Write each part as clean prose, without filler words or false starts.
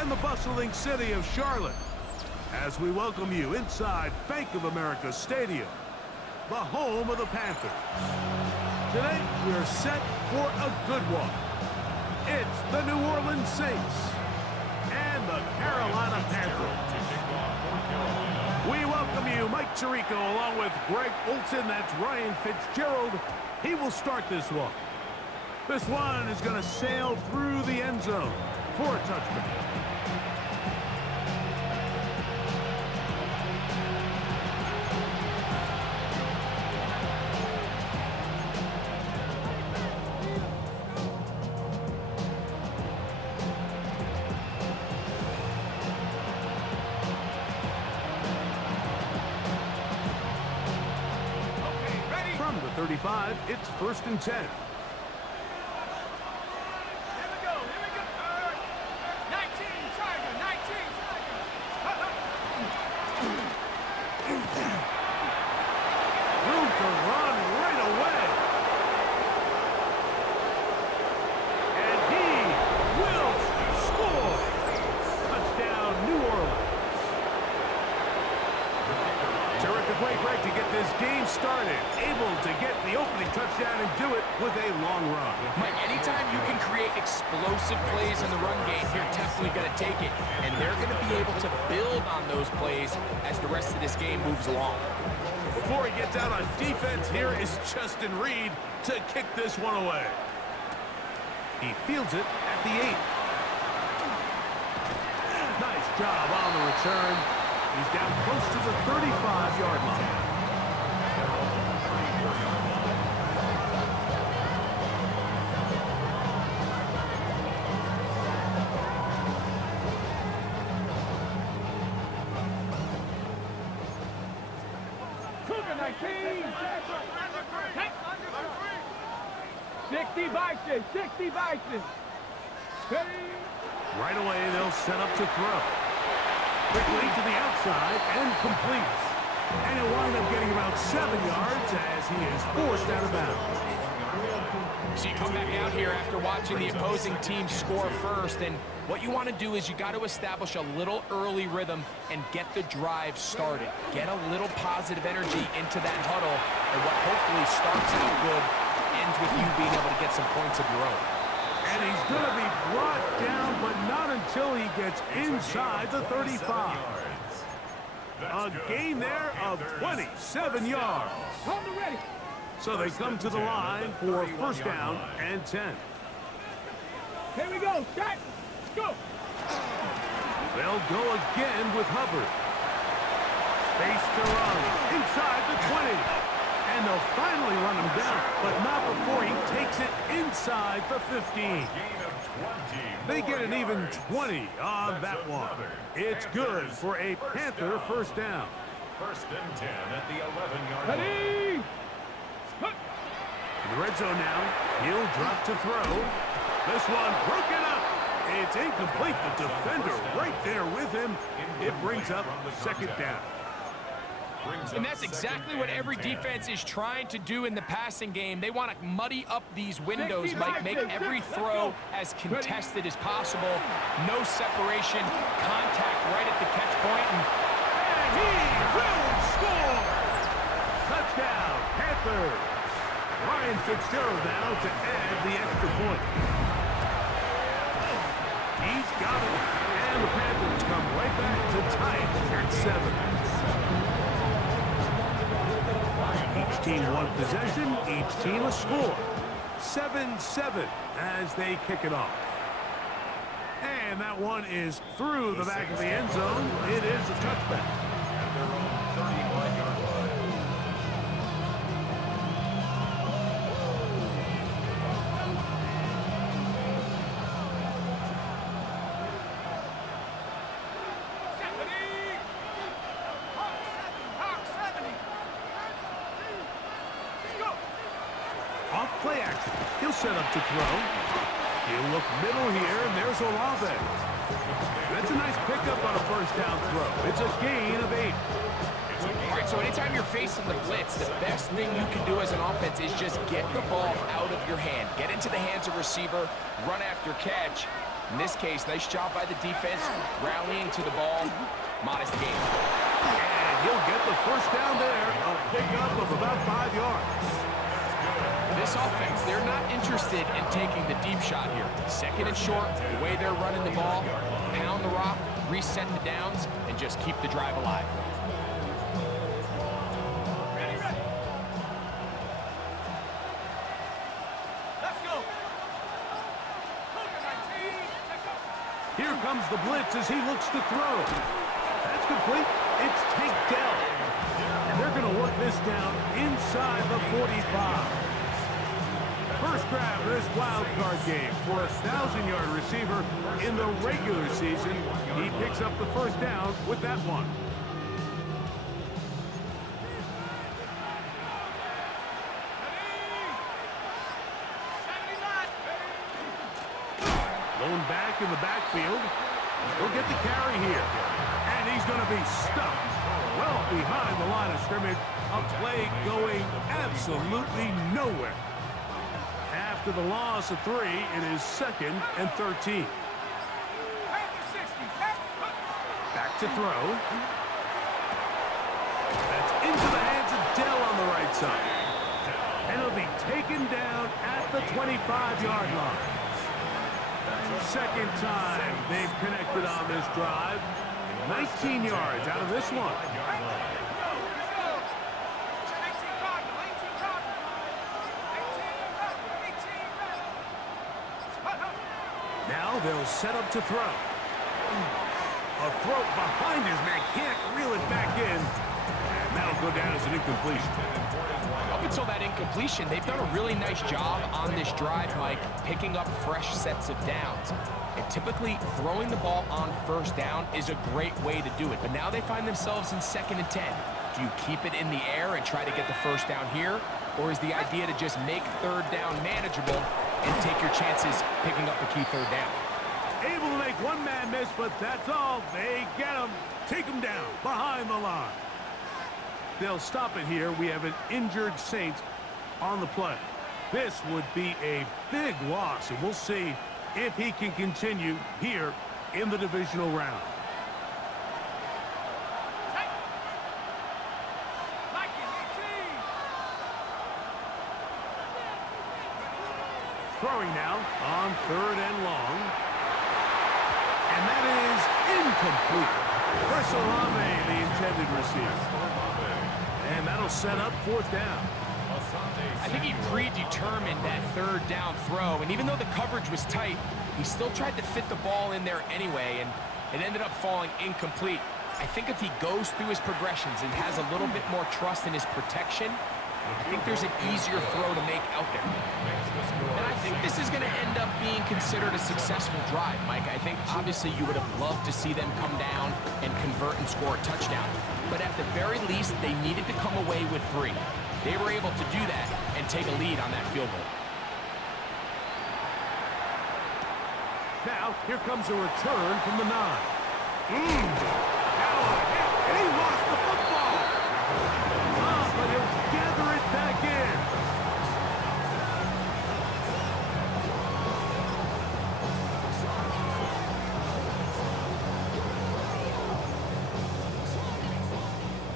and the bustling city of Charlotte, as we welcome you inside Bank of America Stadium, the home of the Panthers. Today, we're set for a good one. It's the New Orleans Saints and the Carolina Panthers. We welcome you, Mike Tirico, along with Greg Olson. That's Ryan Fitzgerald. He will start this one. This one is going to sail through the end zone for a touchdown. From the 35, it's 1st and 10. To get this game started, able to get the opening touchdown and do it with a long run. Mike, anytime you can create explosive plays in the run game, you're definitely going to take it. And they're going to be able to build on those plays as the rest of this game moves along. Before he gets out on defense, here is Justin Reed to kick this one away. He fields it at the 8. Nice job on the return. He's down close to the 35-yard line. Cougar 19. 60 Bison, 60 Bison. Right away, they'll set up to throw. Quickly to the outside and completes. And he'll wind up getting about 7 yards as he is forced out of bounds. So you come back out here after watching the opposing team score first, and what you want to do is you got to establish a little early rhythm and get the drive started. Get a little positive energy into that huddle, and what hopefully starts out good ends with you being able to get some points of your own. And he's going to be brought down, but not until he gets inside the 35. A gain there of 27 yards. So they come to the line for 1st down and 10. Here we go, Jack. Go. They'll go again with Hubbard. Space to run inside the 20. And they'll finally run him down, but not before he takes it inside the 15. They get an even 20 on that one. It's good for a Panther 1st down. 1st and 10 at the 11-yard line. In the red zone now, he'll drop to throw. This one broken up. It's incomplete. The defender right there with him. It brings up 2nd down. And that's exactly what every defense is trying to do in the passing game. They want to muddy up these windows, Mike, make every throw as contested as possible. No separation, contact right at the catch point. And he will score! Touchdown, Panthers! Ryan Fitzgerald now to add the extra point. He's got it. And the Panthers come right back to tie it at 7. Each team one possession, each team a score. 7-7 as they kick it off. And that one is through the back of the end zone. It is a touchback. At their own 35-yard line. Off play action. He'll set up to throw. He'll look middle here, and there's Olave. That's a nice pickup on a 1st down throw. It's a gain of 8. All right, so anytime you're facing the blitz, the best thing you can do as an offense is just get the ball out of your hand. Get into the hands of receiver, run after catch. In this case, nice job by the defense, rallying to the ball. Modest gain. And he'll get the first down there. A pickup of about 5 yards. This offense, they're not interested in taking the deep shot here. Second and short, the way they're running the ball, pound the rock, reset the downs, and just keep the drive alive. Here comes the blitz as he looks to throw. That's complete. It's taken down. And they're going to work this down inside the 45. First grab of this wild card game for a 1,000-yard receiver in the regular season. He picks up the first down with that one. Lone back in the backfield. He'll get the carry here. And he's going to be stuck well behind the line of scrimmage. A play going absolutely nowhere. After the loss of 3, it is 2nd and 13. Back to throw. That's into the hands of Dell on the right side. And it'll be taken down at the 25-yard line. Second time they've connected on this drive. 19 yards out of this one. Now they'll set up to throw. A throw behind his man. Can't reel it back in. And that'll go down as an incompletion. Up until that incompletion, they've done a really nice job on this drive, Mike, picking up fresh sets of downs. And typically, throwing the ball on first down is a great way to do it. But now they find themselves in 2nd and 10. Do you keep it in the air and try to get the first down here? Or is the idea to just make third down manageable and take your chances picking up the key third down? Able to make one man miss, but that's all. They get him. Take him down behind the line. They'll stop it here. We have an injured Saint on the play. This would be a big loss, and we'll see if he can continue here in the divisional round. Throwing now on 3rd and long. And that is incomplete. Chris Olave, the intended receiver. And that'll set up 4th down. I think he predetermined that third down throw, and even though the coverage was tight, he still tried to fit the ball in there anyway, and it ended up falling incomplete. I think if he goes through his progressions and has a little bit more trust in his protection, I think there's an easier throw to make out there. And I think this is going to end up being considered a successful drive, Mike. I think obviously you would have loved to see them come down and convert and score a touchdown. But at the very least, they needed to come away with 3. They were able to do that and take a lead on that field goal. Now, here comes a return from the 9. Now a hit, and he lost the football. Oh, but he'll gather it back in.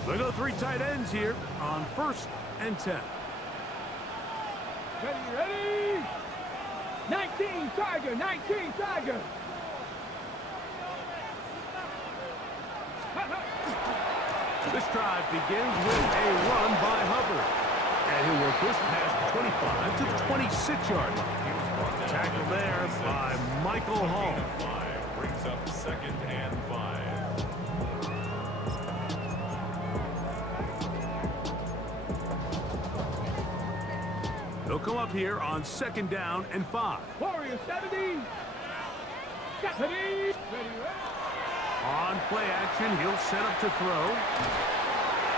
They go 3 tight ends here on 1st and 10. Ready? 19, Tiger, 19, Tiger. This drive begins with a run by Hubbard. And he'll work this past the 25 to the 26-yard line. Tackled there by Michael Hall. Brings up 2nd and 5. They'll come up here on 2nd down and 5. Warrior 70. 70. Ready. On play action, he'll set up to throw.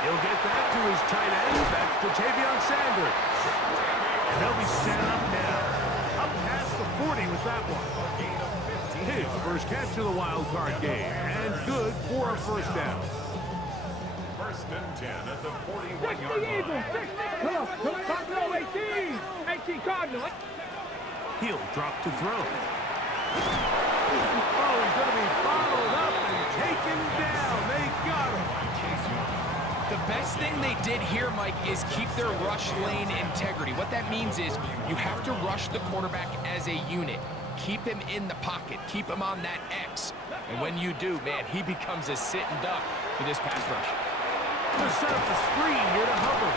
He'll get that to his tight end. That's Ja'Tavion Sanders. And they'll be set up now. Up past the 40 with that one. His first catch of the wild card game. And good for a first down. 1st and 10 at the 41-yard line. Come on, Cardinal, 18. 18, Cardinal. He'll drop to throw. Oh, he's going to be bottled up and taken down. They got him. The best thing they did here, Mike, is keep their rush lane integrity. What that means is you have to rush the quarterback as a unit. Keep him in the pocket. Keep him on that X. And when you do, man, he becomes a sitting duck for this pass rush. Going to set up the screen here to Hubbard.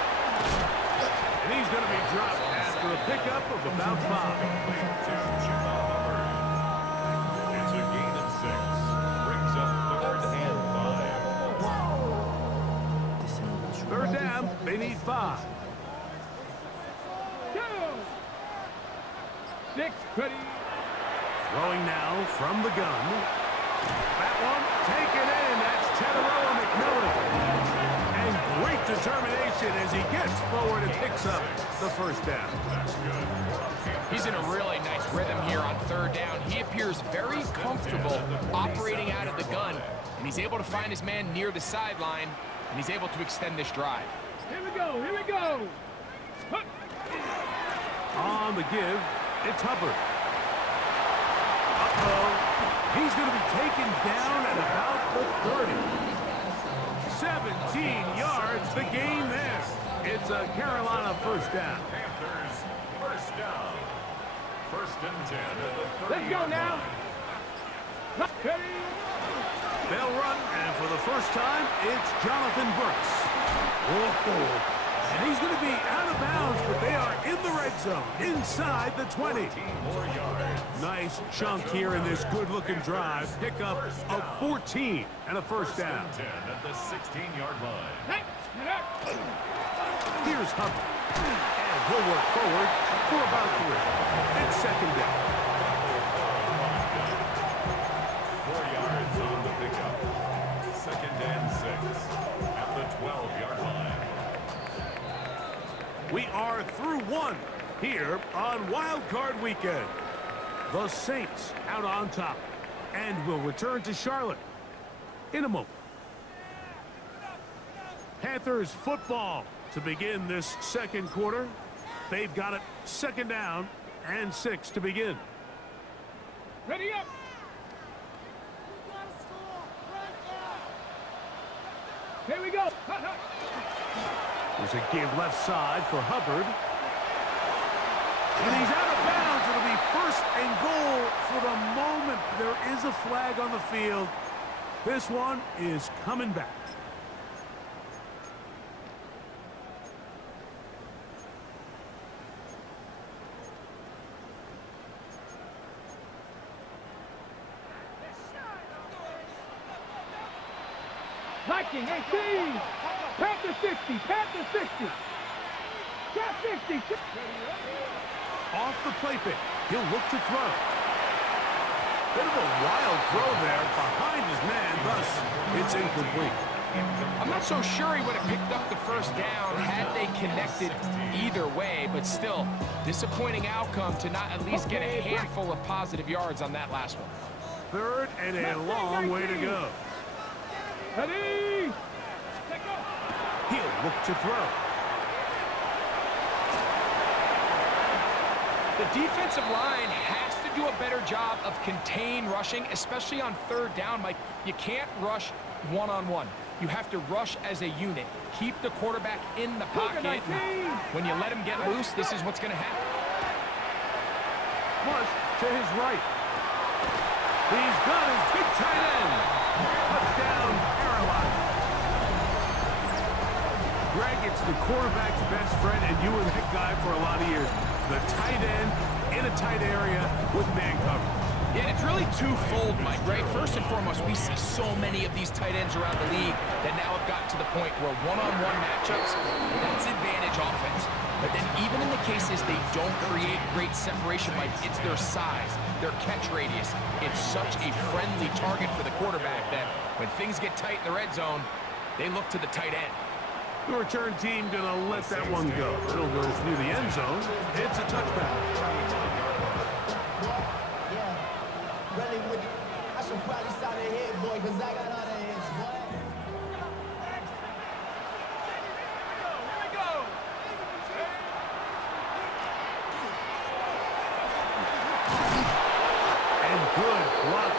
And he's going to be dropped after a pickup of about 5. It's a gain of 6. Brings up 3rd and 5. 3rd down, they need 5. 6, ready. Throwing now from the gun. That one taken in. That's Teteroa McMillan. And great determination as he gets forward and picks up the 1st down. That's good. He's in a really nice rhythm here on 3rd down. He appears very comfortable operating out of the gun, and he's able to find his man near the sideline, and he's able to extend this drive. Here we go, here we go. Huh. On the give, it's Hubbard. Uh-oh. He's going to be taken down at about the 30. 17 yards, the gain there. It's a Carolina 1st down. Panthers, 1st down. 1st and 10 at the 30. Let's go now. Ready. They'll run, and for the first time, it's Jonathan Brooks. Whoa. And he's going to be out of bounds, but they are in the red zone, inside the 20. 14 more yards. Nice chunk here in this good-looking drive. Pickup of 14 and a 1st down. 10 at the 16-yard line. Hey, Here's Hubbard. And he'll work forward for about 3. It's 2nd down. 4 yards on the pickup. 2nd and 6 at the 12-yard line. We are through 1 here on Wildcard Weekend. The Saints out on top and will return to Charlotte in a moment. Panthers football to begin this 2nd quarter. They've got it 2nd down and 6 to begin. ready up. Here we go. Hut, hut. There's a give left side for Hubbard. And he's out of bounds. It'll be 1st and goal for the moment. There is a flag on the field. This one is coming back. Liking 18. Panther 60. Panther 60. Cat 60. Off the play fake. He'll look to throw. Bit of a wild throw there behind his man. Thus, it's incomplete. I'm not so sure he would have picked up the 1st down had they connected either way, but still, disappointing outcome to not at least get a handful of positive yards on that last one. 3rd and a long way to go. Ready. He'll look to throw. The defensive line has to do a better job of contain rushing, especially on 3rd down, Mike. You can't rush one-on-one. You have to rush as a unit. Keep the quarterback in the pocket. When you let him get loose, this is what's going to happen. Flush to his right. He's got his big tight end. Touchdown, Carolina. Greg, it's the quarterback's best friend, and you were that guy for a lot of years. The tight end in a tight area with man coverage. Yeah, it's really twofold, Mike, right? First and foremost, we see so many of these tight ends around the league that now have gotten to the point where one-on-one matchups, that's advantage offense. But then even in the cases they don't create great separation, Mike, it's their size, their catch radius. It's such a friendly target for the quarterback that when things get tight in the red zone, they look to the tight end. The return team going to let that one go. It'll go through the end zone. It's a touchback. Really would, I should probably start a head, boy, because I got all the heads, boy. Here we go. And good block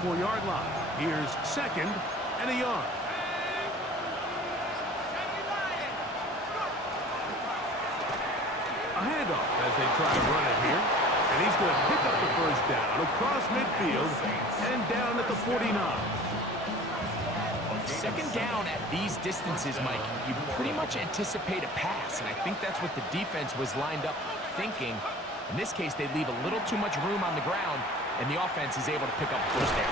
24-yard line. Here's 2nd and a yard. A handoff as they try to run it here. And he's going to pick up the first down across midfield and down at the 49. Second down at these distances, Mike, you pretty much anticipate a pass, and I think that's what the defense was lined up thinking. In this case, they leave a little too much room on the ground, and the offense is able to pick up first down.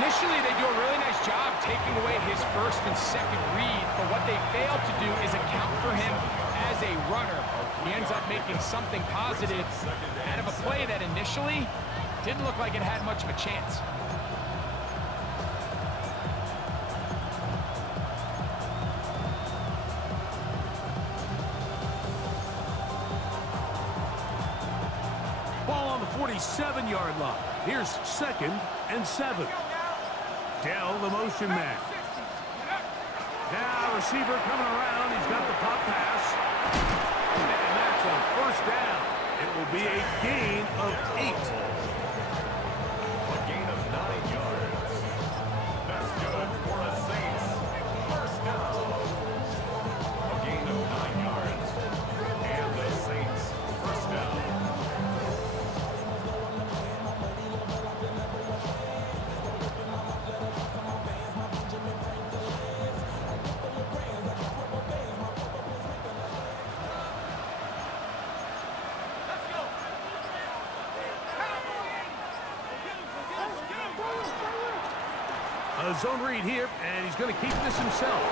Initially, they do a really nice job taking away his first and second read, but what they fail to do is account for him as a runner. He ends up making something positive out of a play that initially didn't look like it had much of a chance. Ball on the 47-yard line. Here's 2nd and 7. Dell, the motion man. Now, receiver coming around. He's got the pop pass. And that's a first down. It will be a gain of 8. A gain of 9 yards. That's good for the Saints. First down. A gain of 9 yards. And the Saints, first down. A zone read here, and he's going to keep this himself.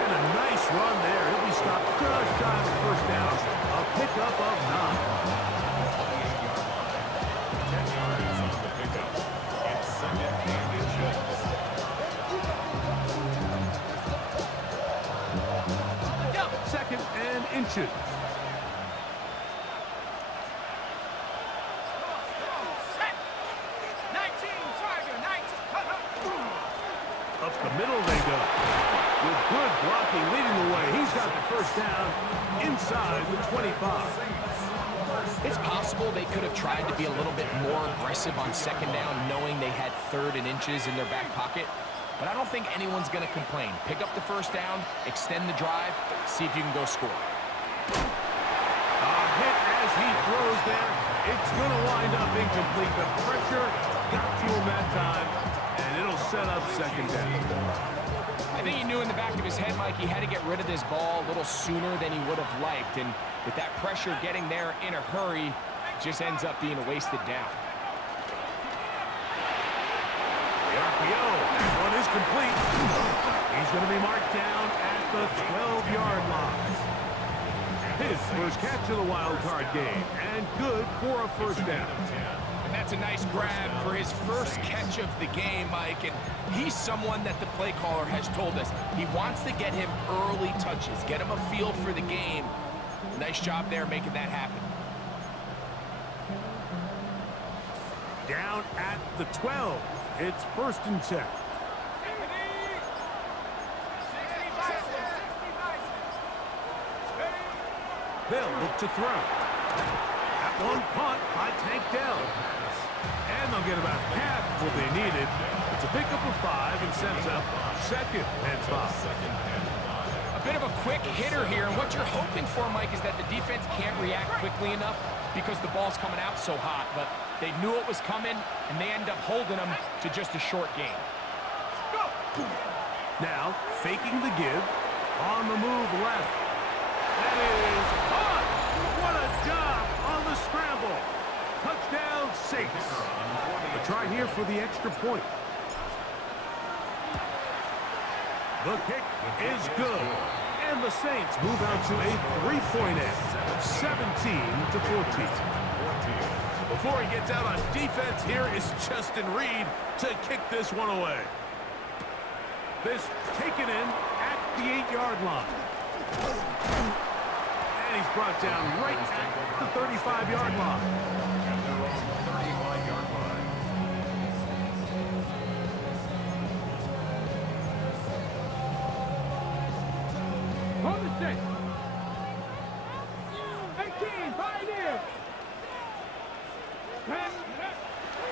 And a nice run there. He'll be stopped just shy of the first down. A pickup of 9. 10 yards on the pickup. It's 2nd and inches. 2nd and inches. Up the middle they go. With good blocking leading the way. He's got the first down inside the 25. It's possible they could have tried to be a little bit more aggressive on second down, knowing they had 3rd and inches in their back pocket. But I don't think anyone's going to complain. Pick up the first down, extend the drive, see if you can go score. A hit as he throws there. It's going to wind up incomplete. The pressure got to him that time, and it'll set up second down. I think he knew in the back of his head, Mike, he had to get rid of this ball a little sooner than he would have liked. And with that pressure getting there in a hurry, it just ends up being a wasted down. The RPO, that one is complete. He's going to be marked down at the 12-yard line. His first catch of the wild card game, and good for a first down. And that's a nice grab for his first catch of the game, Mike. And he's someone that the play caller has told us he wants to get him early touches, get him a feel for the game. Nice job there making that happen. Down at the 12. It's 1st and 10. They'll look to throw. That one caught by Tank Dell. And they'll get about half what they needed. It's a pickup of 5 and sends up 2nd and 5. A bit of a quick hitter here, and what you're hoping for, Mike, is that the defense can't react quickly enough because the ball's coming out so hot, but they knew it was coming, and they end up holding them to just a short gain. Now, faking the give, on the move left. That is caught! What a job on the scramble! Touchdown, Saints. A try here for the extra point. The kick is good. And the Saints move out to a 3-point end, 17-14. Before he gets out on defense, here is Justin Reed to kick this one away. This taken in at the 8-yard line. And he's brought down right at the 35-yard line. At their own 35-yard line. Hold the stick. 18, Pioneer.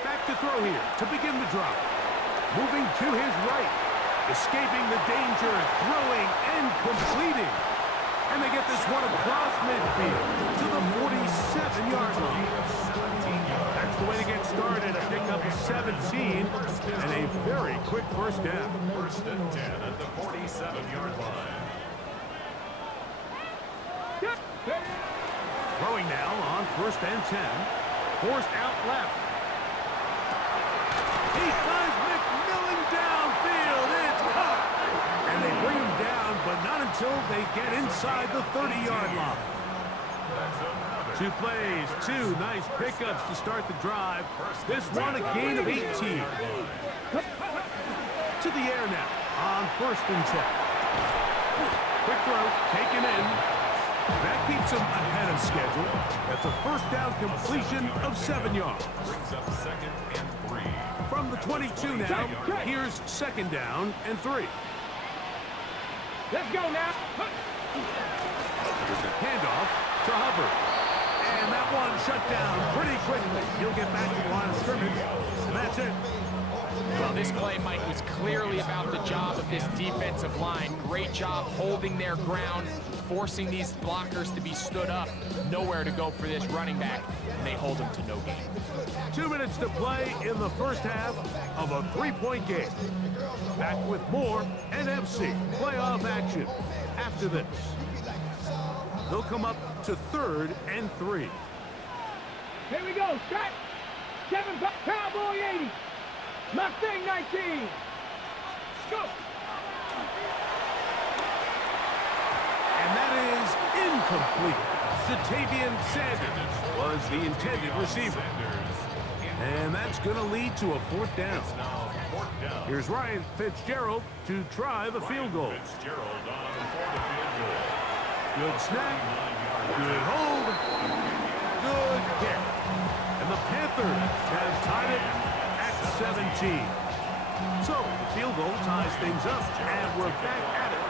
Back to to throw here to begin the drop. Moving to his right. Escaping the danger, throwing and completing. And they get this one across midfield to the 47-yard line. That's the way to get started. A pickup of 17 and a very quick first down. First and 10 at the 47-yard line. Throwing now on first and 10. Forced out left. He does McMillan downfield. It's caught. And they bring him down, but not until they get inside the 30-yard line. 2 plays, 2 nice pickups to start the drive. This one a gain of 18. To the air now on first and 10. Quick throw, taken in. That keeps him ahead of schedule. That's a first down completion of 7 yards. Brings up second and 3. From the 22 now, here's second down and 3. Let's go now. There's a handoff to Hubbard. And that one shut down pretty quickly. He'll get back to the line of scrimmage, and that's it. Well, this play, Mike, was clearly about the job of this defensive line. Great job holding their ground, forcing these blockers to be stood up. Nowhere to go for this running back, and they hold him to no gain. 2 minutes to play in the first half of a 3-point game. Back with more NFC playoff action after this. They'll come up to 3rd and 3. Here we go. Shot. Kevin Cowboy 80. Mustang 19. Let's go. And that is incomplete. Jatavian Sanders was the intended receiver. And that's going to lead to a 4th down. Here's Ryan Fitzgerald to try the field goal. Good snap, good hold, good kick. And the Panthers have tied it at 17. So the field goal ties things up, and we're back at it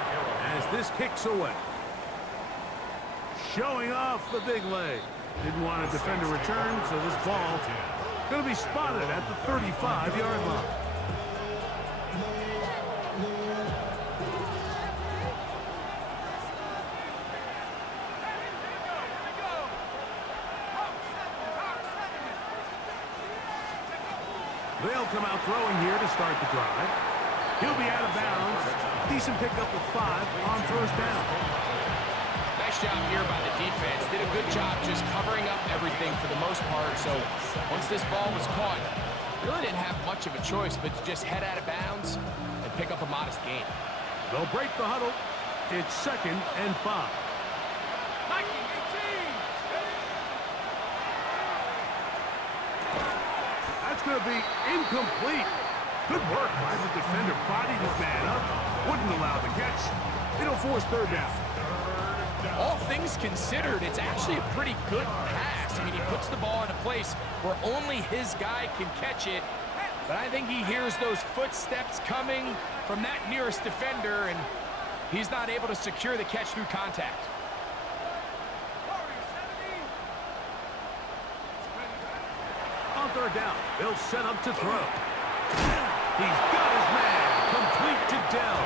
as this kicks away. Showing off the big leg. Didn't want to defend a return, so this ball going to be spotted at the 35-yard line. They'll come out throwing here to start the drive. He'll be out of bounds. Decent pickup of 5 on first down. Nice job here by the defense. Did a good job just covering up everything for the most part. So once this ball was caught, really didn't have much of a choice but to just head out of bounds and pick up a modest gain. They'll break the huddle. It's 2nd and 5. That's going to be incomplete. Good work by the defender. Bodied his man up. Wouldn't allow the catch. It'll force 3rd down. All things considered, it's actually a pretty good pass. I mean, he puts the ball in a place where only his guy can catch it. But I think he hears those footsteps coming from that nearest defender, and he's not able to secure the catch through contact. On 3rd down, they'll set up to throw. He's got his man. Complete to Dell.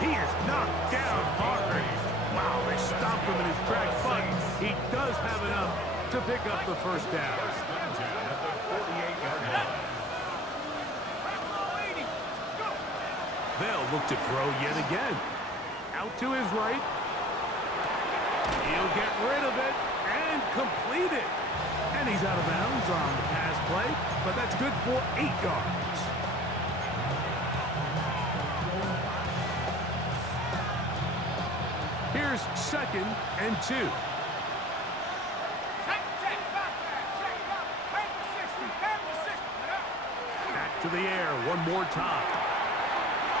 He is knocked down hard. Wow, they stopped him in his tracks, but he does have enough to pick up the first down. They'll look to throw yet again. Out to his right. He'll get rid of it and complete it. And he's out of bounds on the pass play, but that's good for 8 yards. Here's 2nd and 2. Back to the air one more time.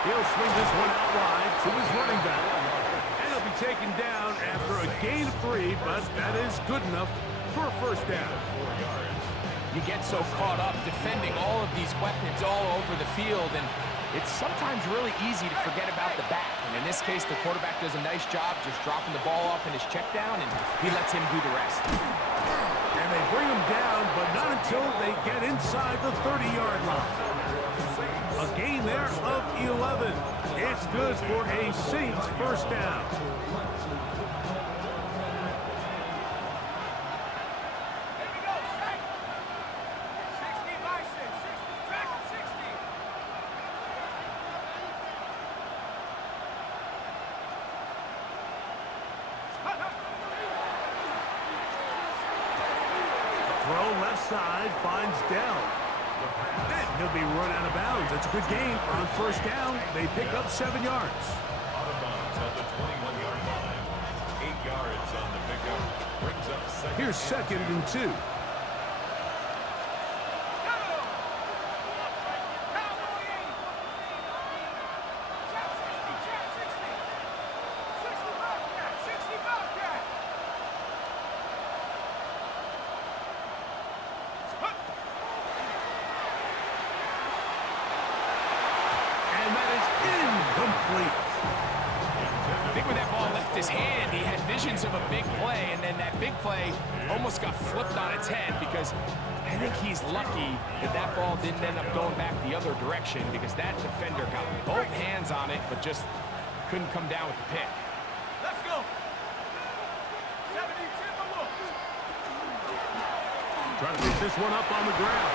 He'll swing this one out wide to his running back. And he'll be taken down after a gain of 3, but that is good enough for a first down. You get so caught up defending all of these weapons all over the field, and it's sometimes really easy to forget about the back. And in this case, the quarterback does a nice job just dropping the ball off in his check down, and he lets him do the rest. And they bring him down, but not until they get inside the 30-yard line. A gain there of 11. It's good for a Saints first down. Throw left side, finds Dell. And he'll be run out of bounds. That's a good gain on first down. They pick up 7 yards. Out of bounds at the 21-yard line. 8 yards on the pickup. Brings up second. Here's 2nd and 2. I think when that ball left his hand, he had visions of a big play, and then that big play almost got flipped on its head because I think he's lucky that that ball didn't end up going back the other direction because that defender got both hands on it but just couldn't come down with the pick. Let's go. 72. Trying to pick this one up on the ground.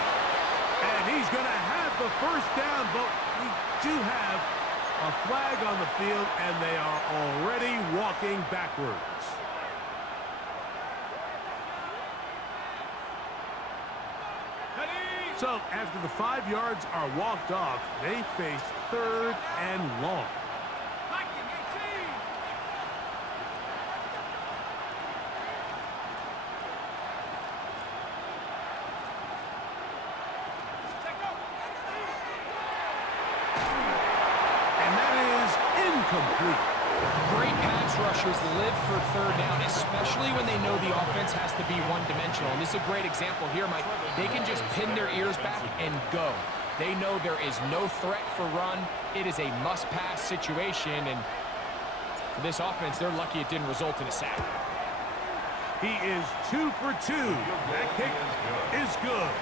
And he's going to have the first down, but we do have a flag on the field, and they are already walking backwards. So after the 5 yards are walked off, they face 3rd and long. Complete. Great pass rushers live for 3rd down, especially when they know the offense has to be one-dimensional. And this is a great example here, Mike. They can just pin their ears back and go. They know there is no threat for run. It is a must-pass situation, and for this offense, they're lucky it didn't result in a sack. He is 2 for 2. That kick is good.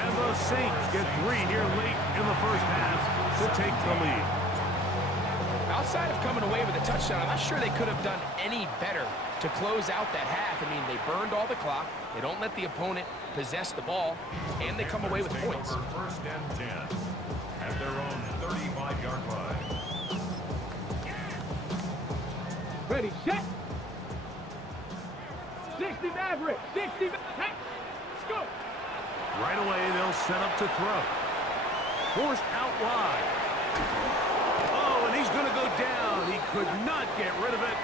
And the Saints get 3 here late in the first half to take the lead. Outside of coming away with a touchdown, I'm not sure they could have done any better to close out that half. I mean, they burned all the clock. They don't let the opponent possess the ball, and they come away with points. First and 10 at their own 35-yard line. Ready, set. 60 Maverick. 60 Maverick. Hey, let's go. Right away, they'll set up to throw. Forced out wide. He's going to go down. He could not get rid of it,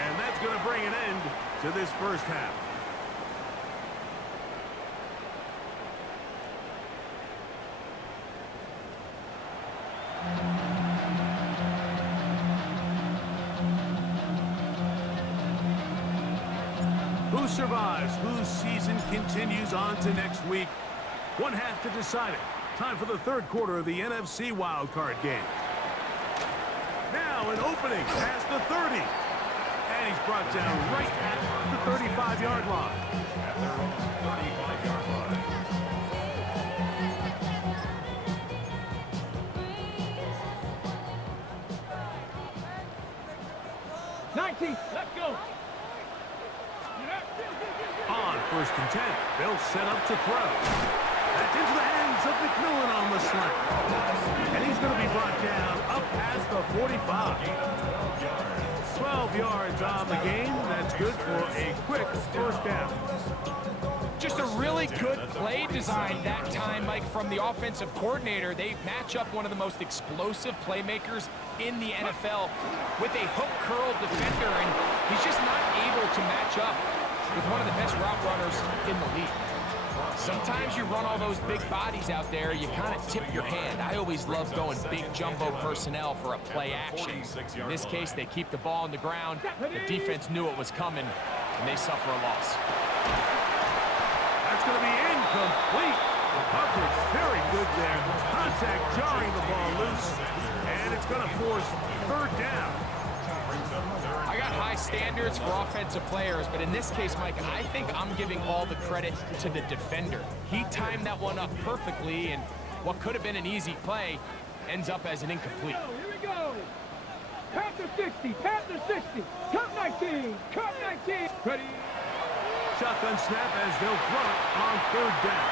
and that's going to bring an end to this first half. Who survives? Whose season continues on to next week? One half to decide it. Time for the 3rd quarter of the NFC Wildcard game. Now an opening past the 30. And he's brought down right at the 35-yard line. At their own 35-yard line. 19, let's go. On 1st and 10, they'll set up to throw. That's into the hands of McMillan on the slant. And he's going to be brought down up past the 45. 12 yards on the game. That's good for a quick first down. Just a really good play design that time, Mike, from the offensive coordinator. They match up one of the most explosive playmakers in the NFL with a hook curl defender, and he's just not able to match up with one of the best route runners in the league. Sometimes you run all those big bodies out there, you kind of tip your hand. I always love going big jumbo personnel for a play action. In this case, they keep the ball on the ground. The defense knew it was coming, and they suffer a loss. That's going to be incomplete. The coverage very good there. Contact jarring the ball loose, and it's going to force 3rd down. I got got high standards for offensive players, but in this case, Mike, I think I'm giving all the credit to the defender. He timed that one up perfectly, and what could have been an easy play ends up as an incomplete. Here we go. Panther 60, Panther 60. Cut 19, cut 19. Ready. Shotgun snap as they'll throw it on third down.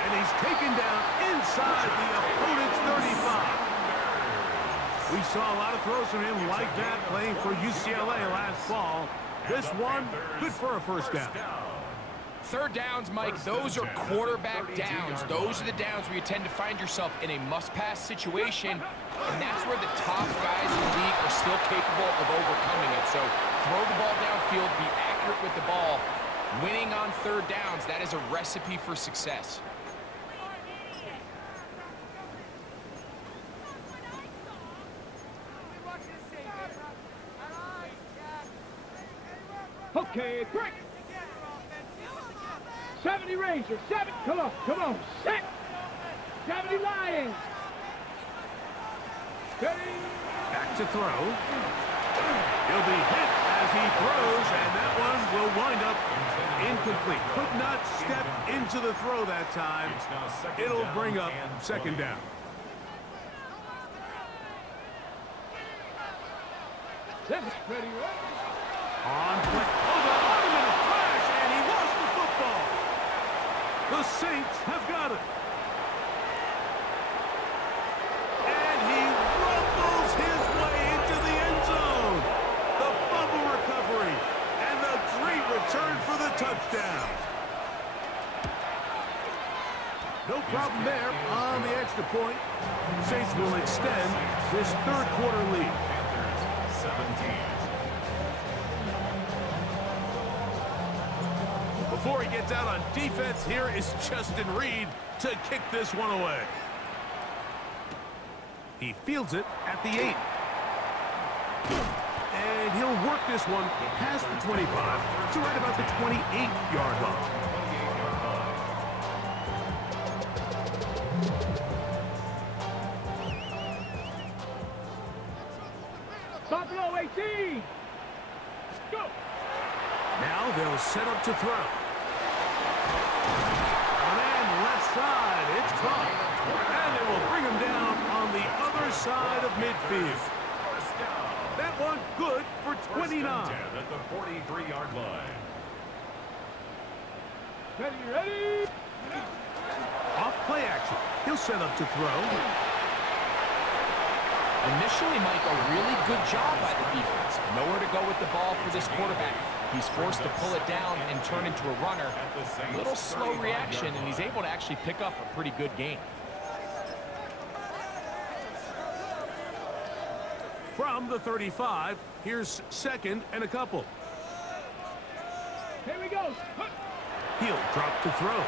And he's taken down inside the opponent's 35. We saw a lot of throws from him like that playing for UCLA last fall. This one, good for a first down. Third downs, Mike, those are quarterback downs. Those are the downs where you tend to find yourself in a must-pass situation, and that's where the top guys in the league are still capable of overcoming it. So throw the ball downfield, be accurate with the ball. Winning on third downs, that is a recipe for success. Okay, break. 70 Rangers, 7. Come on, set. 70 Lions. Ready. Back to throw. He'll be hit as he throws, and that one will wind up incomplete. Could not step into the throw that time. It'll bring up second down. Ready. On play. Oh, they're on him in a flash, and he lost the football. The Saints have got it. And he rumbles his way into the end zone. The fumble recovery and the great return for the touchdown. No problem there on the extra point. Saints will extend this third quarter lead. 17. Before he gets out on defense, here is Justin Reed to kick this one away. He fields it at the 8. And he'll work this one past the 25 to right about the 28-yard line. Buffalo 18. Go. Now they'll set up to throw. And left side, it's caught. And they will bring him down on the other side of midfield. That one good for 29. At the 43-yard line. Ready. Off play action. He'll set up to throw. Initially, Mike, a really good job by the defense. Nowhere to go with the ball for this quarterback. He's forced to pull it down and turn into a runner. A little slow reaction, and he's able to actually pick up a pretty good gain. From the 35, here's second and a couple. Here we go. He'll drop to throw.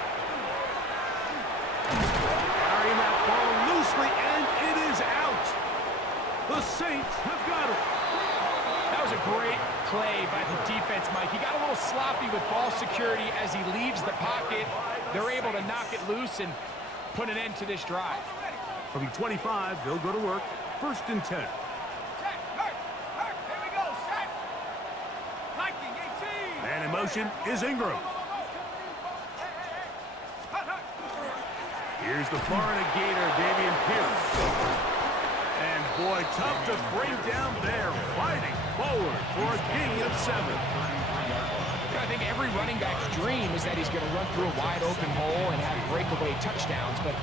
Carrying that ball loosely, and it is out. The Saints have got it. That was a great play by the defense, Mike. He got a little sloppy with ball security as he leaves the pocket. They're able to knock it loose and put an end to this drive. From the 25, they'll go to work. First and 10. And in motion is Ingram. Here's the Florida Gator, Dameon Pierce. And boy, tough to bring down there, fighting forward for a gain of 7. I think every running back's dream is that he's going to run through a wide open hole and have breakaway touchdowns, but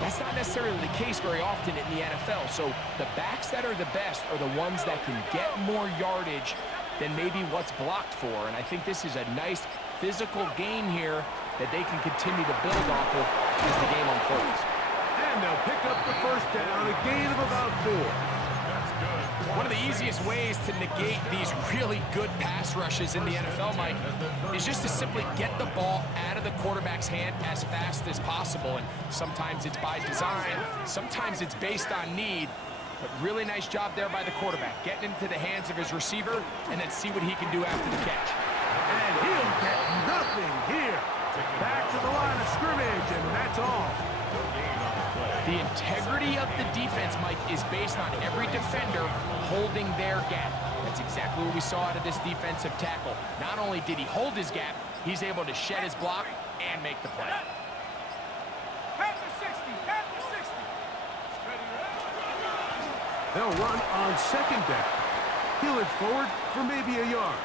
that's not necessarily the case very often in the NFL. So the backs that are the best are the ones that can get more yardage than maybe what's blocked for. And I think this is a nice physical game here that they can continue to build off of as the game unfolds. And they'll pick up the first down, a gain of about 4. One of the easiest ways to negate these really good pass rushes in the NFL, Mike, is just to simply get the ball out of the quarterback's hand as fast as possible. And sometimes it's by design, sometimes it's based on need. But really nice job there by the quarterback, getting into the hands of his receiver, and then see what he can do after the catch. And he'll get nothing here. Back to the line of scrimmage, and that's all. The integrity of the defense, Mike, is based on every defender holding their gap. That's exactly what we saw out of this defensive tackle. Not only did he hold his gap, he's able to shed his block and make the play. Panther 60, Panther 60. They'll run on second down. He'll edge forward for maybe a yard.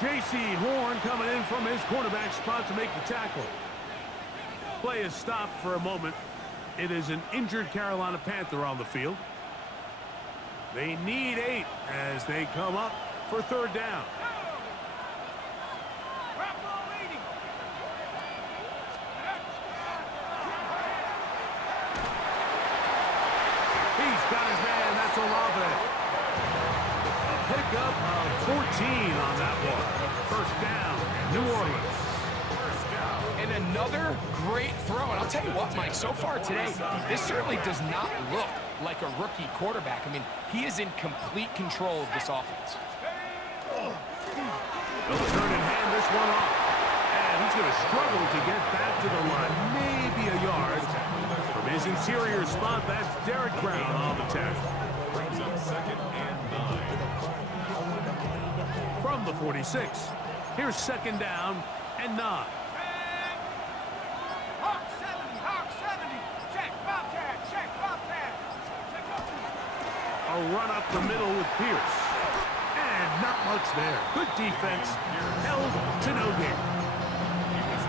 J.C. Horn coming in from his cornerback spot to make the tackle. Play is stopped for a moment. It is an injured Carolina Panther on the field. They need 8 as they come up for third down. He's got his man. That's Olave. A pickup of 14 on that one. First down, New Orleans. And another great throw. And I'll tell you what, Mike, so far today, this certainly does not look like a rookie quarterback. I mean, he is in complete control of this offense. They'll turn and hand this one off. And he's going to struggle to get back to the line. Maybe a yard. From his interior spot, that's Derek Brown on the tackle. Brings up second and 9. From the 46, here's second down and 9. Hawk 70, Hawk 70. Check, Bobcat, check, Bobcat. Check up. A run up the middle with Pierce. And not much there. Good defense. Held to no gain.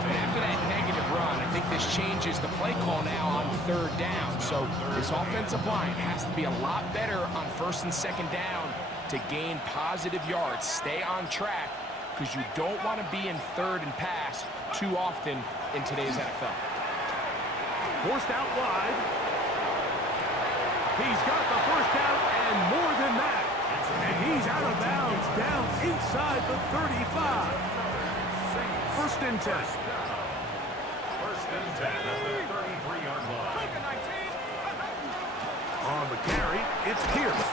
After that negative run, I think this changes the play call now on third down. So this offensive line has to be a lot better on first and second down to gain positive yards. Stay on track because you don't want to be in third and pass too often in today's NFL. Forced out wide. He's got the first down and more than that. And he's out of bounds down inside the 35. First and 10. First and 10 at the 33-yard line. On the carry, it's Pierce.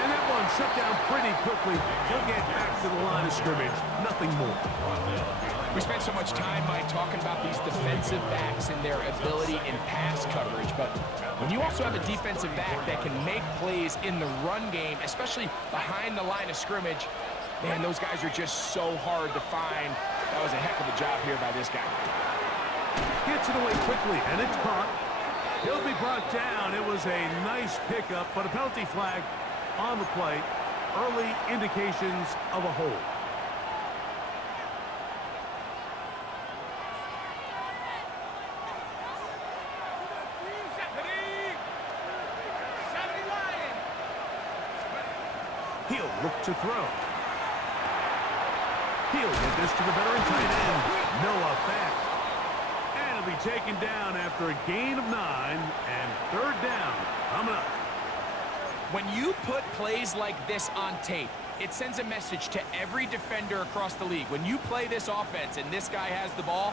And that one shut down pretty quickly. He'll get back to the line of scrimmage. Nothing more. We spent so much time, Mike, talking about these defensive backs and their ability in pass coverage, but when you also have a defensive back that can make plays in the run game, especially behind the line of scrimmage, man, those guys are just so hard to find. That was a heck of a job here by this guy. Gets it away quickly, and it's caught. He'll be brought down. It was a nice pickup, but a penalty flag on the play. Early indications of a hold. He'll look to throw. He'll get this to the veteran tight end, Noah Fant. And he'll be taken down after a gain of 9 and third down coming up. When you put plays like this on tape, it sends a message to every defender across the league. When you play this offense and this guy has the ball,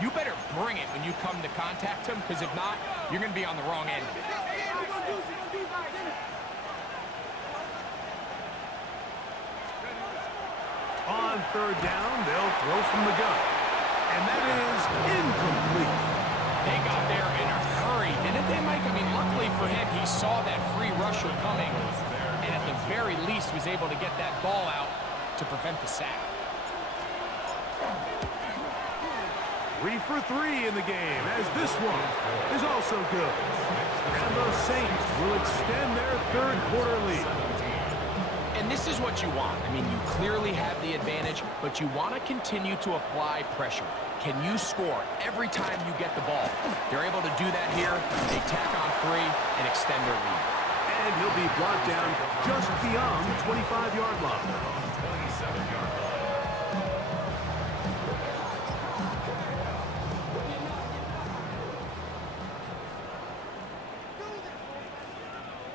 you better bring it when you come to contact him, because if not, you're going to be on the wrong end of it. On third down, they'll throw from the gun. And that is incomplete. They got there in a hurry, didn't they, Mike? I mean, luckily for him, he saw that free rusher coming, and at the very least was able to get that ball out to prevent the sack. 3 for 3 in the game, as this one is also good. And the Saints will extend their third quarter lead. And this is what you want. I mean, you clearly have the advantage, but you want to continue to apply pressure. Can you score every time you get the ball? They're able to do that here. They tack on 3 and extend their lead. And he'll be brought down just beyond the 25-yard line. 27-yard line.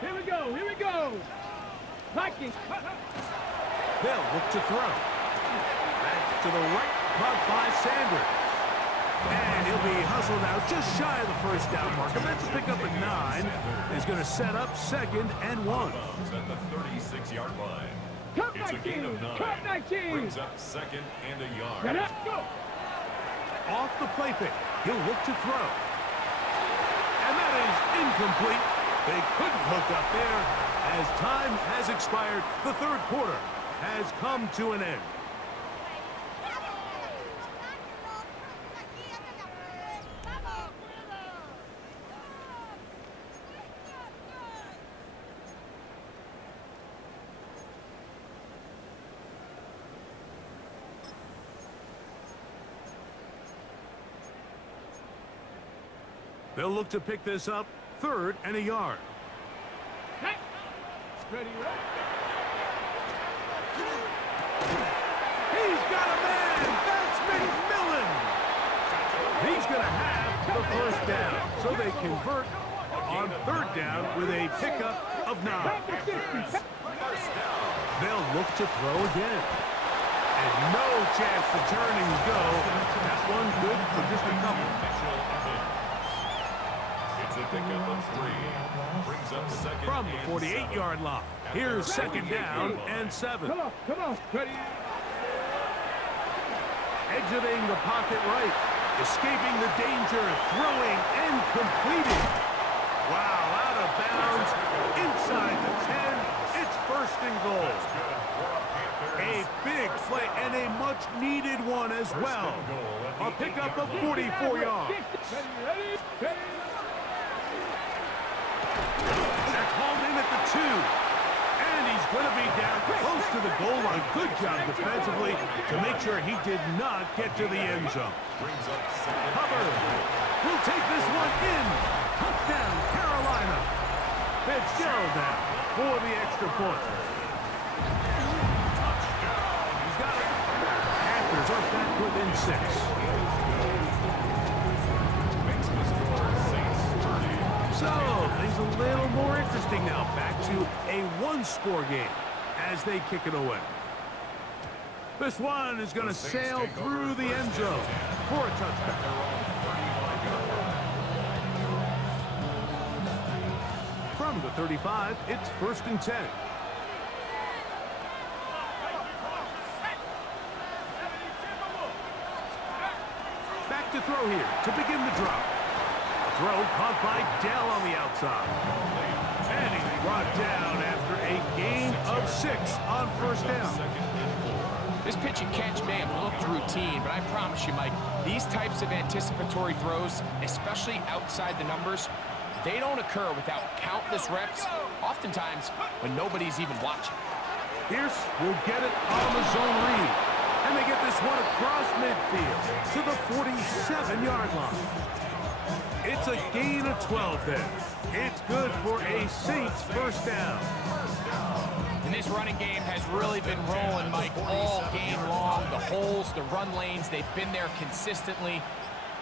Here we go, here we go. Vikings. They'll look to throw. Back to the right, caught by Sanders. And he'll be hustled out just shy of the first down marker. That's a pickup at 9. Is going to set up second and 1. At the 36-yard line. Cut It's a gain of 9. Cut 19. Brings up second and a yard. Get up, go. Off the play fake. He'll look to throw. And that is incomplete. They couldn't hook up there. As time has expired, the third quarter has come to an end. They'll look to pick this up, 3rd and a yard. Ready, right? He's got a man! That's McMillan! He's going to have the first down, so they convert on 3rd down with a pickup of 9. They'll look to throw again. And no chance to turn and go. That one good for just a couple. It's a pickup of 3. Brings up second From the 48-yard line. Here's 2nd down and 7. Come on, ready? Exiting the pocket right. Escaping the danger. Throwing and completing. Wow, out of bounds. Inside the 10. It's 1st and goal. A big play and a much-needed one as well. A pickup of 44 yards. Ready? That's hauled in at the 2. And he's going to be down close to the goal line. Good job defensively to make sure he did not get to the end zone. Hubbard will take this one in. Touchdown, Carolina. Fitzgerald down for the extra point. He's got it. Panthers are back within 6. So, things a little more interesting now. Back to a one-score game as they kick it away. This one is going to sail through the end zone for a touchdown. From the 35, it's 1st and 10. Back to throw here to begin the drop. Throw caught by Dell on the outside. And he's brought down after a gain of 6 on 1st down. This pitch and catch may have looked routine, but I promise you, Mike, these types of anticipatory throws, especially outside the numbers, they don't occur without countless reps, oftentimes when nobody's even watching. Pierce will get it on the zone read. And they get this one across midfield to the 47-yard line. It's a gain of 12 there. It's good for a Saints 1st down. And this running game has really been rolling, Mike, all game long. The holes, the run lanes, they've been there consistently.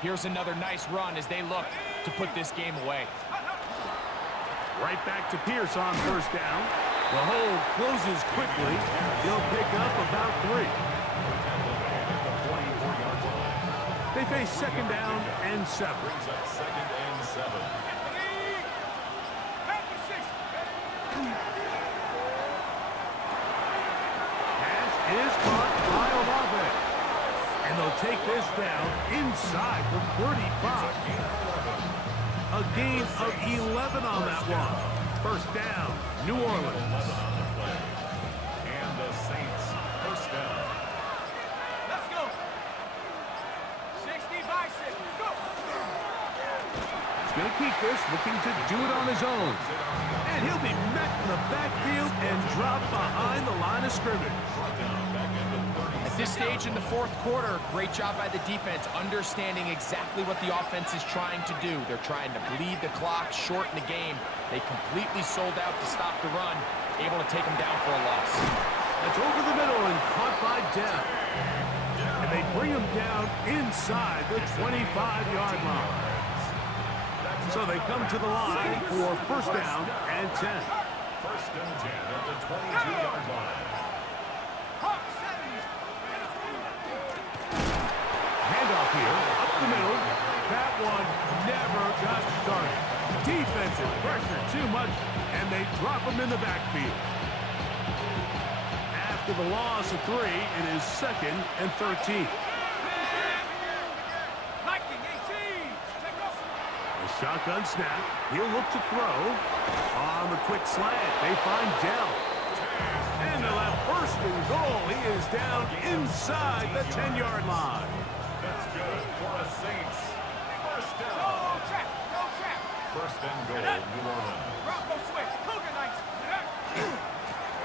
Here's another nice run as they look to put this game away. Right back to Pierce on 1st down. The hole closes quickly. He'll pick up about 3. They face 2nd down and 7. Brings up 2nd and 7. Pass is caught by Olave. And they'll take this down inside the 35. A gain of 11 on that one. 1st down, New Orleans. And the Saints 1st down. Let's go. 60 by 6. Go. He's going to keep this, looking to do it on his own. And he'll be met in the backfield and dropped behind the line of scrimmage. At this stage in the 4th quarter, great job by the defense, understanding exactly what the offense is trying to do. They're trying to bleed the clock, shorten the game. They completely sold out to stop the run, able to take them down for a loss. It's over the middle and caught by Dell. And they bring him down inside the 25-yard line. So they come to the line for 1st down and 10. 1st and 10 at the 22-yard line. Handoff here, up the middle. That one never got started. Defensive pressure too much, and they drop him in the backfield. After the loss of 3, it is 2nd and 13. The Shotgun snap. He'll look to throw. On the quick slant, they find Dell. And they'll have first and goal. He is down inside the 10-yard line. That's good for a Saints. First down. Go trap. Go trap. First and goal, New Orleans. Bronco switch. Cougar Knights.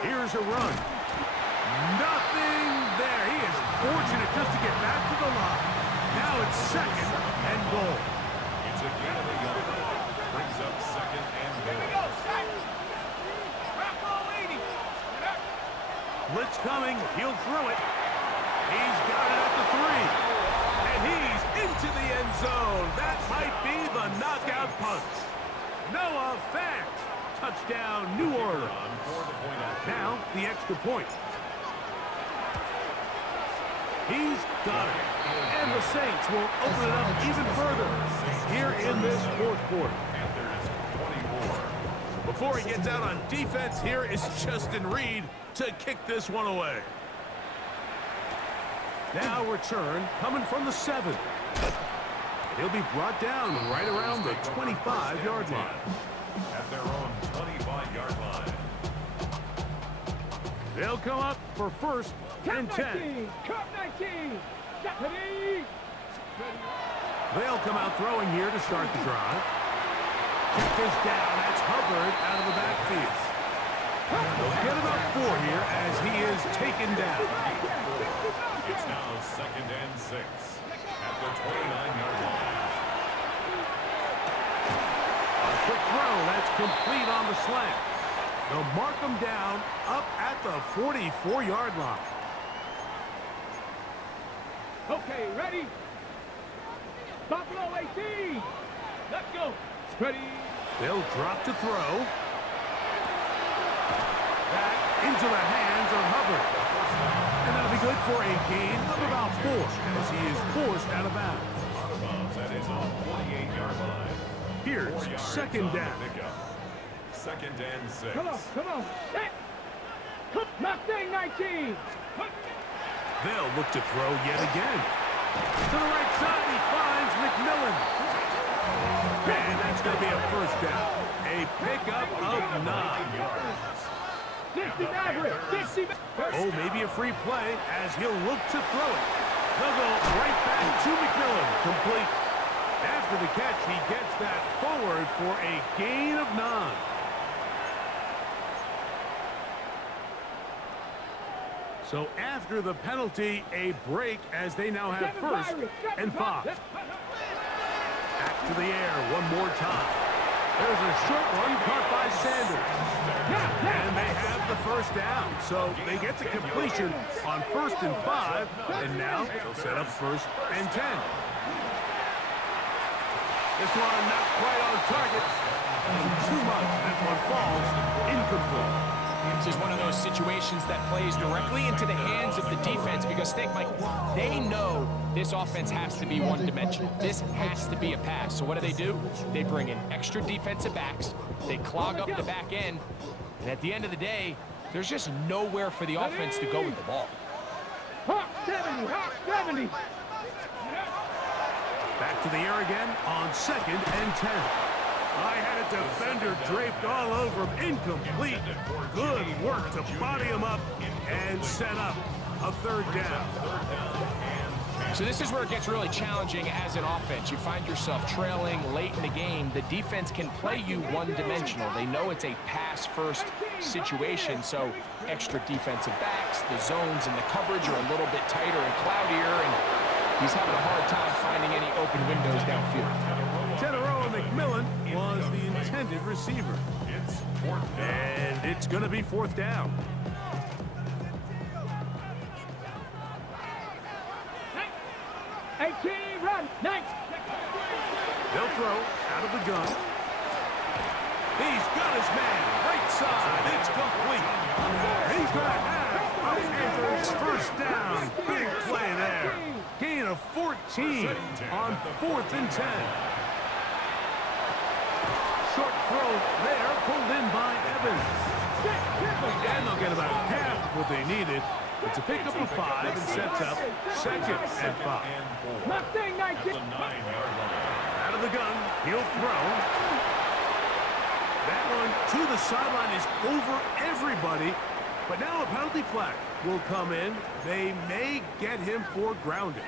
Here's a run. Nothing there. He is fortunate just to get back to the line. Now it's second and goal. It's a gain of a yard. Brings up second and Here we goal. go. Sack. Bronco 80. Blitz coming. He'll throw it. He's got it at the 3. And he's into the end zone. That might be the knockout punch. Noah Fant. Touchdown, New Orleans. Now, the extra point. He's got it. And the Saints will open it up even further here in this fourth quarter. Panthers 24. Before he gets out on defense, here is Justin Reed to kick this one away. Now return coming from the 7. He'll be brought down right around the 25-yard line. At their own 25-yard line. They'll come up for first and 10. 19. Cup 19. Ready. They'll come out throwing here to start the drive. Kick is down. That's Hubbard out of the backfield. They'll get about 4 here as he is taken down. It's now second and 6 at the 29-yard line. Quick throw. That's complete on the slant. They'll mark him down up at the 44-yard line. Okay, ready? Buffalo 18. Let's go. Ready. They'll drop to throw. Back into the hands of Hubbard. And that'll be good for a gain of about 4 as he is forced out of bounds. That is on 48-yard line. Here's second down. Second and 6. Come on, come on. Set. Mustang 19. They'll look to throw yet again. To the right side, he finds McMillan. And that's going to be a first down. A pickup of 9. 60 Maverick. 60 Oh, maybe a free play as he'll look to throw it. They'll go right back to McMillan. Complete. After the catch, he gets that forward for a gain of 9. So after the penalty, a break as they now have first and 5. Back to the air one more time. There's a short one caught by Sanders. And they have the first down. So they get the completion on first and 5. And now they'll set up first and 10. This one not quite on target. And too much. That one falls incomplete. This is one of those situations that plays directly into the hands of the defense because think, Mike, they know this offense has to be one-dimensional. This has to be a pass. So what do? They bring in extra defensive backs. They clog up the back end. And at the end of the day, there's just nowhere for the offense to go with the ball. Hawk 70. Hawk 70. Back to the air again on second and 10. I had a defender draped all over him. Incomplete. Good work to body him up and set up a third down. So this is where it gets really challenging as an offense. You find yourself trailing late in the game. The defense can play you one-dimensional. They know it's a pass-first situation, so extra defensive backs, the zones and the coverage are a little bit tighter and cloudier, and he's having a hard time finding any open windows downfield. Teteroa McMillan was the intended receiver. And it's going to be fourth down. Run. They'll throw out of the gun. He's got his man. Right side. It's complete. He's going to have Panthers first down. Big play there. Gain of 14 on 4th and 10. Short throw there, pulled in by Evans. And they'll get about half of what they needed. It's a pickup of 5 and sets up second and 5. Mustang 19. Out of the gun, He'll throw. That one to the sideline is over everybody. But now a penalty flag will come in. They may get him for grounding.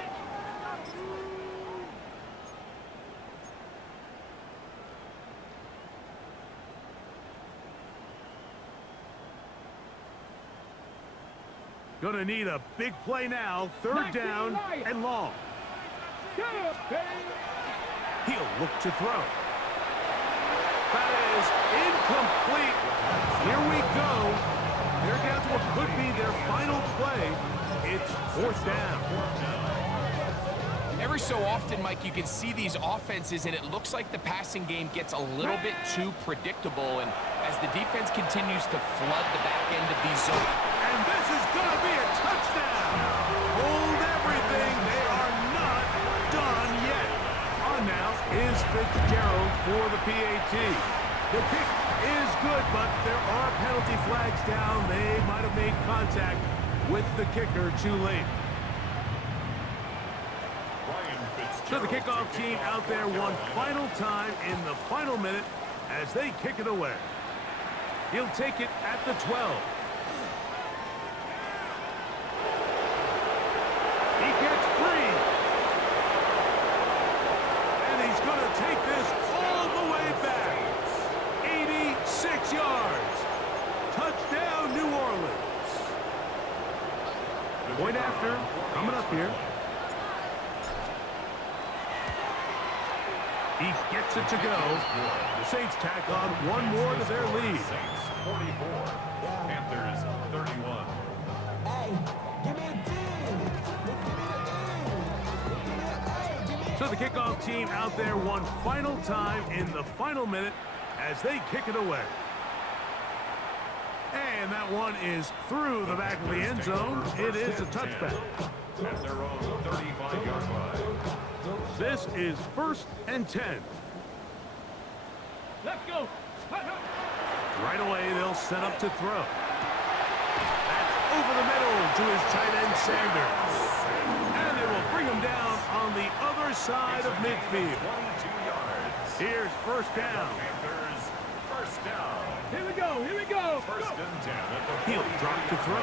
Gonna need a big play now. Third down and long. He'll look to throw. That is incomplete. Here we go. They're down to what could be their final play. It's fourth down. Every so often, Mike, you can see these offenses, and it looks like the passing game gets a little bit too predictable. And as the defense continues to flood the back end of these zones. And this is going to be a touchdown. Hold everything. They are not done yet. On now is Fitzgerald for the PAT. The kick is good, but there are penalty flags down. They might have made contact with the kicker too late. So the kickoff team out there one final time in the final minute as they kick it away. He'll take it at the 12. He gets free. And he's going to take this all the way back. 86 yards. Touchdown, New Orleans. Point after coming up here. He gets it to go. The Saints tack on one more to their lead. Saints 44, Panthers 31. Hey, give me a D. So the kickoff team out there one final time in the final minute as they kick it away. And that one is through the back of the end zone. It is a touchback. At their own 35-yard line. This is 1st and 10. Let's go. Right away, they'll set up to throw. That's over the middle to his tight end, Sanders. And they will bring him down on the other side of midfield. 22 yards. Here's first down. Panthers, first down. Here we go. Here we go. First and 10 at the He'll 40 drop to throw.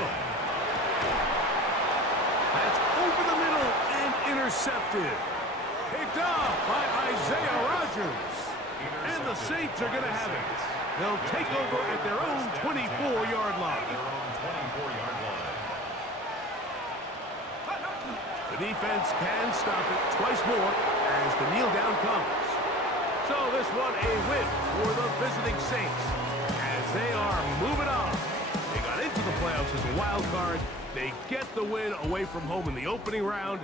That's over the middle and intercepted. Picked off by Isaiah Rodgers. And the Saints are going to have it. They'll take over at their own 24-yard line. Their own 24-yard line. The defense can stop it twice more as the kneel down comes. So this one a win for the visiting Saints as they are moving on. They got into the playoffs as a wild card. They get the win away from home in the opening round.